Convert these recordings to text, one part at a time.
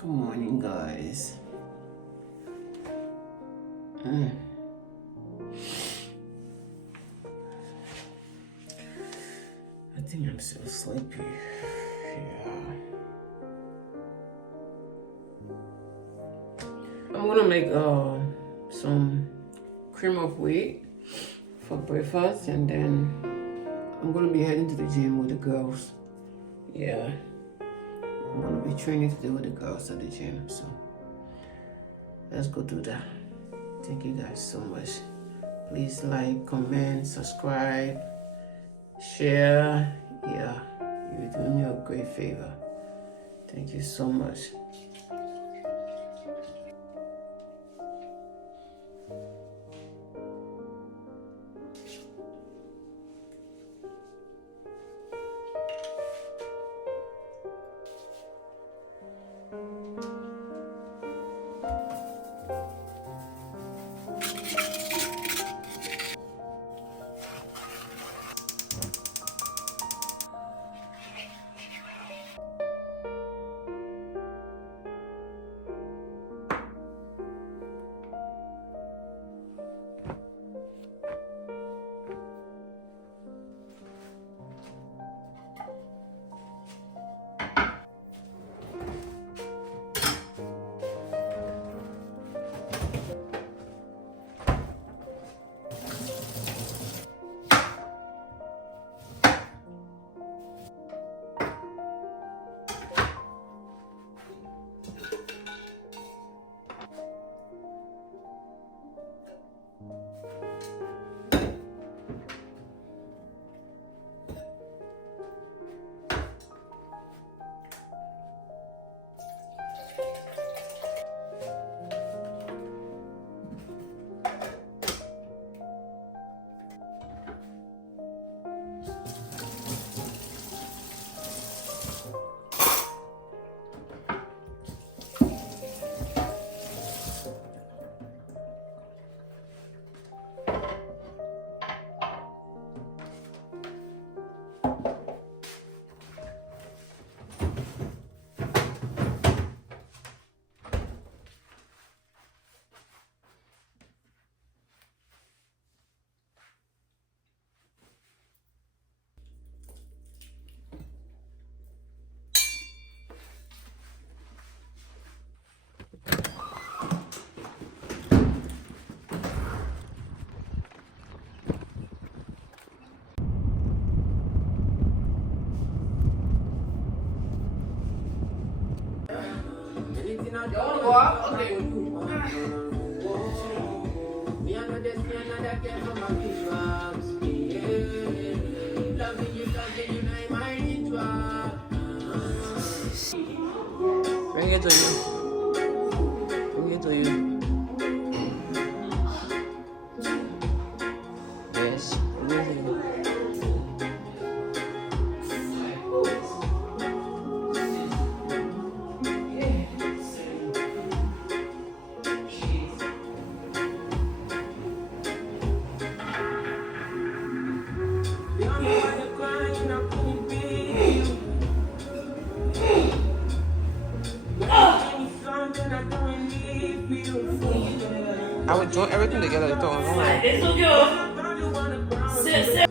Good morning, guys. I think I'm still sleepy. Yeah. I'm gonna make some cream of wheat for breakfast, and then I'm gonna be heading to the gym with the girls. Yeah. I'm gonna be training today with the girls at the gym, so let's go do that. Thank you guys so much. Please like, comment, subscribe, share. Yeah, you're doing me a great favor. Thank you so much. Bring it to you. Bring it to you. Yes. Bring it to you. I would join everything together. Don't worry. It's so good. Sit.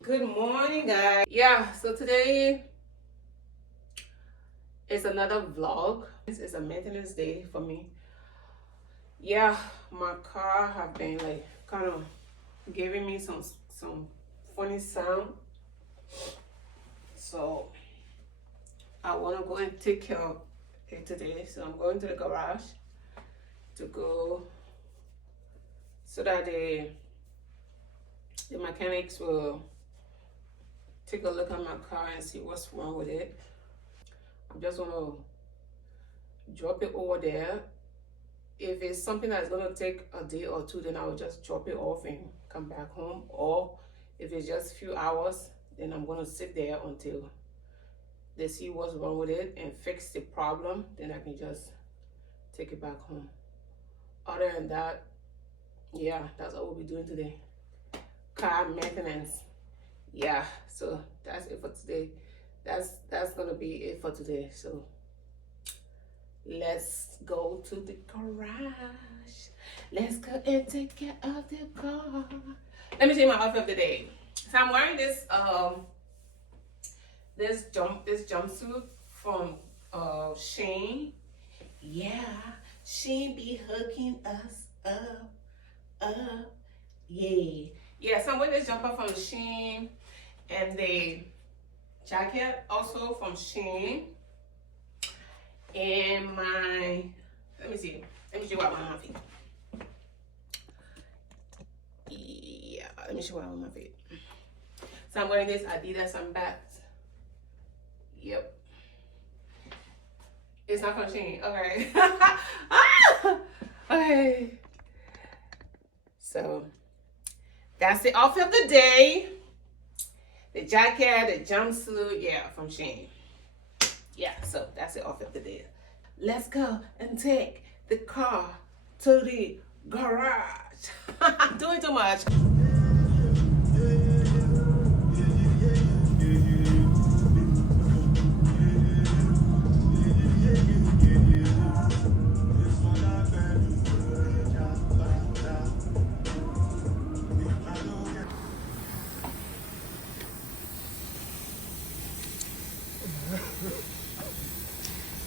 Good morning, guys. Yeah, so today is another vlog. This is a maintenance day for me. Yeah, my car have been like kind of giving me some funny sound, so I want to go and take care of it today. So I'm going to the garage to go so that the mechanics will take a look at my car and see what's wrong with it. I'm just gonna drop it over there if it's something that's gonna take a day or two, then I will just drop it off and come back home. Or if it's just a few hours, then I'm gonna sit there until they see what's wrong with it and fix the problem. Then I can just take it back home. Other than that, yeah, that's all we'll be doing today. Car maintenance. Yeah, so that's it for today. That's gonna be it for today. So let's go to the garage. Let's go and take care of the car. Let me show you my outfit of the day. So I'm wearing this this jumpsuit from Shein. Yeah, Shein be hooking us up. Yeah, so I'm wearing this jumper from Shein and the jacket also from Shein. And my, let me show you what I want on my feet. Yeah, let me show you what I want on my feet. So I'm wearing this Adidas Unbacked. Yep. It's not from Shein. Okay. Okay. So that's the outfit of the day. The jacket, the jumpsuit, yeah, from Shein. Yeah, so that's the outfit of the day. Let's go and take the car to the garage. I'm doing too much.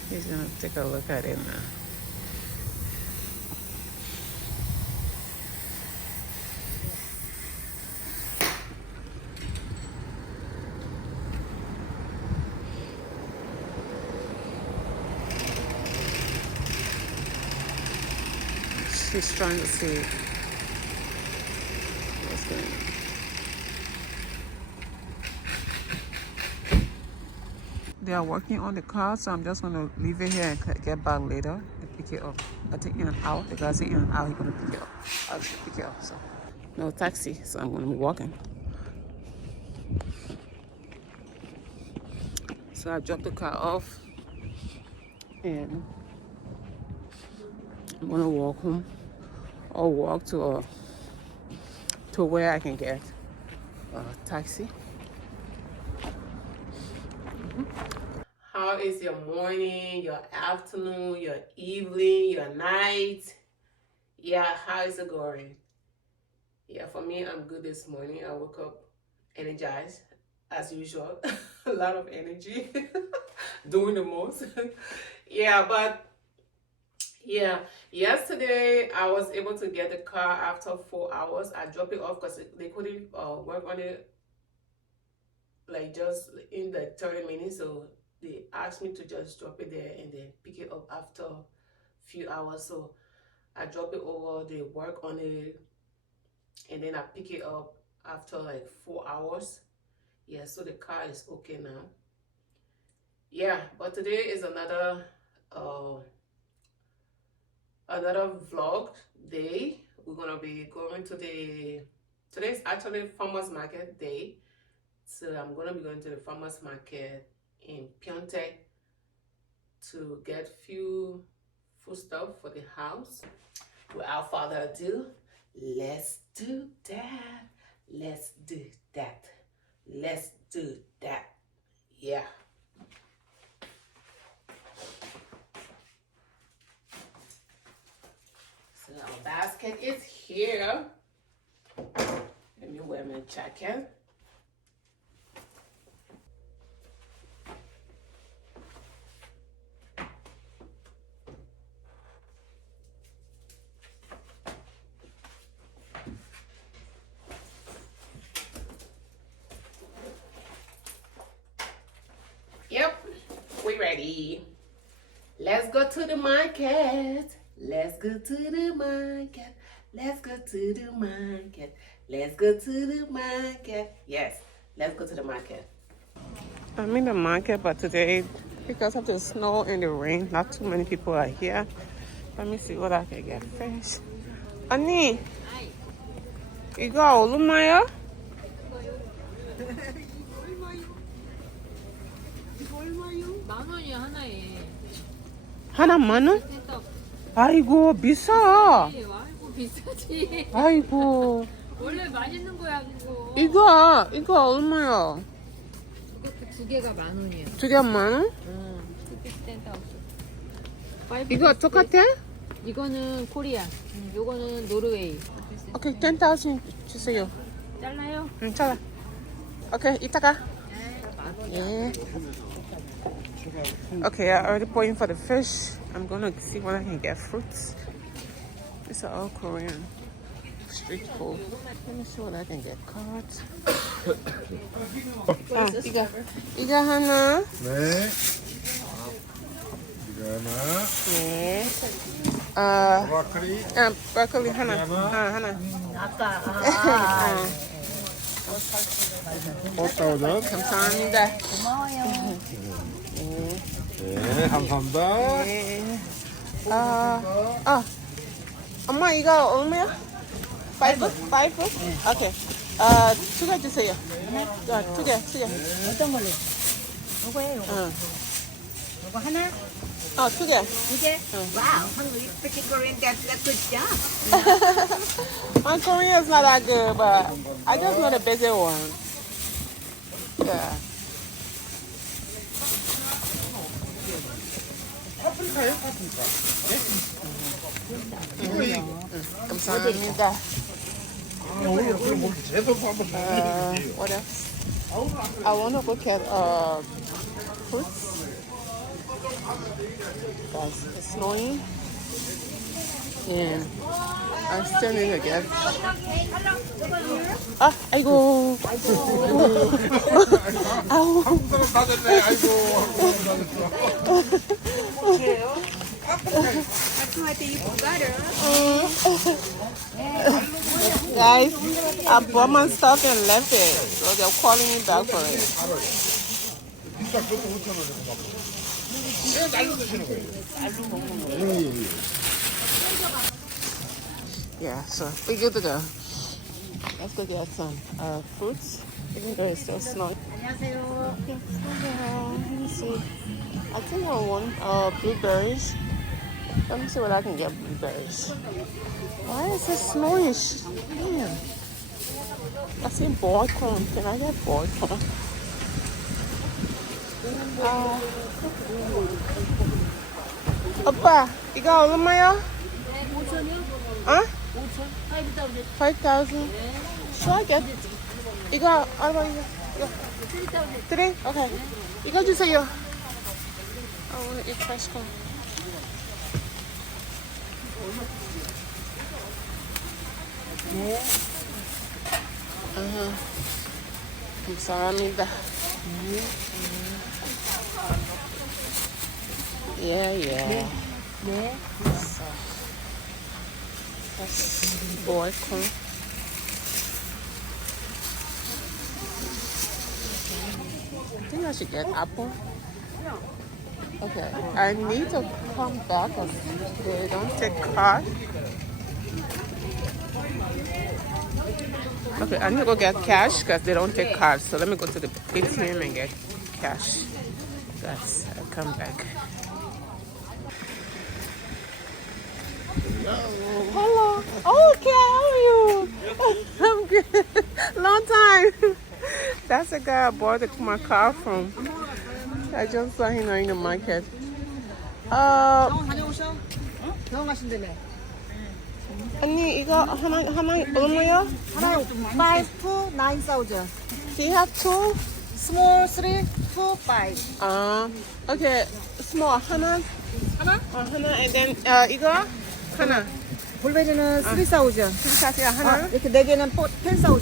He's gonna take a look at it now. She's trying to see what's going on. They are working on the car, so I'm just gonna leave it here and get back later and pick it up. I think in and out. The guy's in and out. He's gonna pick it up. I'll just pick it up. So no taxi, so I'm gonna be walking. So I dropped the car off, and I'm gonna walk home or walk to where I can get a taxi. How is your morning, your afternoon, your evening, your night? Yeah, how is it going? Yeah, for me, I'm good this morning. I woke up energized, as usual. A lot of energy, doing the most. Yeah, but yeah, yesterday I was able to get the car after 4 hours. I dropped it off because they couldn't work on it like just in the 30 minutes. So they asked me to just drop it there and then pick it up after a few hours. So I drop it over, they work on it, and then I pick it up after like 4 hours. Yeah, so the car is okay now. Yeah, but today is another vlog day. We're gonna be going to today's actually farmers market day. So I'm gonna be going to the farmers market in Pyeongtaek to get few food stuff for the house. Without further ado, let's do that. Let's do that. Let's do that. Yeah. So our basket is here. Let me wear my jacket. Yep, we ready. Let's go to the market. Let's go to the market. Let's go to the market. Let's go to the market. Yes, let's go to the market. I'm in the market, but today, because of the snow and the rain, not too many people are here. Let me see what I can get fish. 언니, 이거 얼마야? 만 원이야 하나에. 하나 10,000원? 텐트 아이고 비싸. 아이고 비싸지. 아이고 원래 맛있는 거야 그거. 이거 얼마야? 이것도 두 개가 만 원이야. 2개 10,000원? 응. 텐트 이거 똑같아? 이거는 코리아. 요거는 노르웨이. 오케이 10,000 주세요. 잘라요? 응 잘라. 오케이 이따가. Yeah. Okay, I already put in for the fish. I'm gonna see what I can get fruits. These are all Korean street food. Let me see what I can get. Carrots. 이거 하나. 네. 이거 하나. 네. 브로콜리. 브로콜리 하나. 하나. 아까. 4,000원. 감사합니다. 네, 감사합니다. 네. 엄마 이거 얼마야? 5? 오케이. 2개 주세요. 2개. 어떤 걸로? 요거예요, 요거. 응. 요거 하나? 2개. 두 개? 와우, you speaking Korean, that's a good job. My Korean is not that good, but I just know the basic one. Yeah. 감사합니다. 오늘 그럼 뭐 제법 한번 What else? I want to look at fruits. Guys, it's snowing. And I still need to get. 아이고. 아우. 한국 사람 다 됐네. 아이고. Guys, I bought my stuff and left it. So they're calling me back for it. 비싸 그것도 5,000원에 막. 내가 날로 드시는 거예요. Yeah, so we're good to go. Let's go get some fruits. Even though it's so snowy. 안녕하세요. Let me see. I think I want blueberries. Let me see what I can get blueberries. Why is it snowish? Damn. I see boiled corn. Can I get boiled corn? 오빠, 이거 얼마야? 5천이요? 어? 5천? 5,000. Should I get? 이거 얼마 이거? 3? Okay. 이거 주세요. I want to eat fresh corn. 감사합니다. Yeah. 네. So, that's boiled corn. I think I should get apple. Okay, I need to come back because they don't take card. Okay, I need to go get cash because they don't take cards. So let me go to the ATM and get cash. Guys, I'll come back. Hello. Okay, how are you? I'm good. Long time. That's the guy I bought my car from. I just saw him in the market. 병원 다녀오셔? 응? 병원 가신다며. 언니 이거 하나 얼마요? 하나 5 to 9,000. Do you have two? Small 3 to 5. Okay, small 하나. 하나? 하나 and then 이거 하나. 볼베리는 3,000. 사세요 하나. 이렇게 4개는 10,000.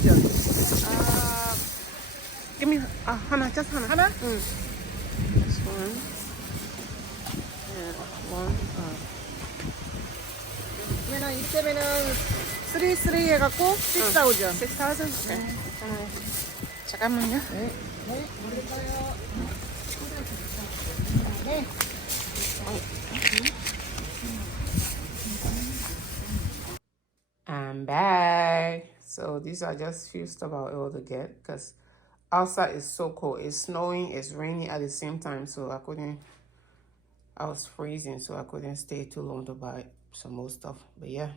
Give me 하나, just 하나. 하나? 응. This one. And one. 그러면은 이때면은 3 해갖고 6,000. 6,000. Okay. 잠깐만요. 네. So these are just few stuff I was able to get because outside is so cold. It's snowing, it's raining at the same time, so I was freezing, so I couldn't stay too long to buy some more stuff. But yeah,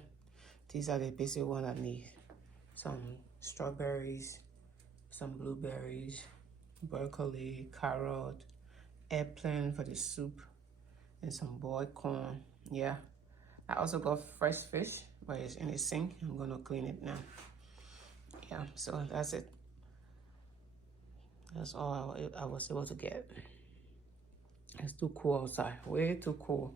these are the basic ones I need. Some strawberries, some blueberries, broccoli, carrot, eggplant for the soup, and some boiled corn. Yeah, I also got fresh fish, but it's in the sink. I'm gonna clean it now. Yeah, so that's it. That's all I was able to get. It's too cool outside, way too cool.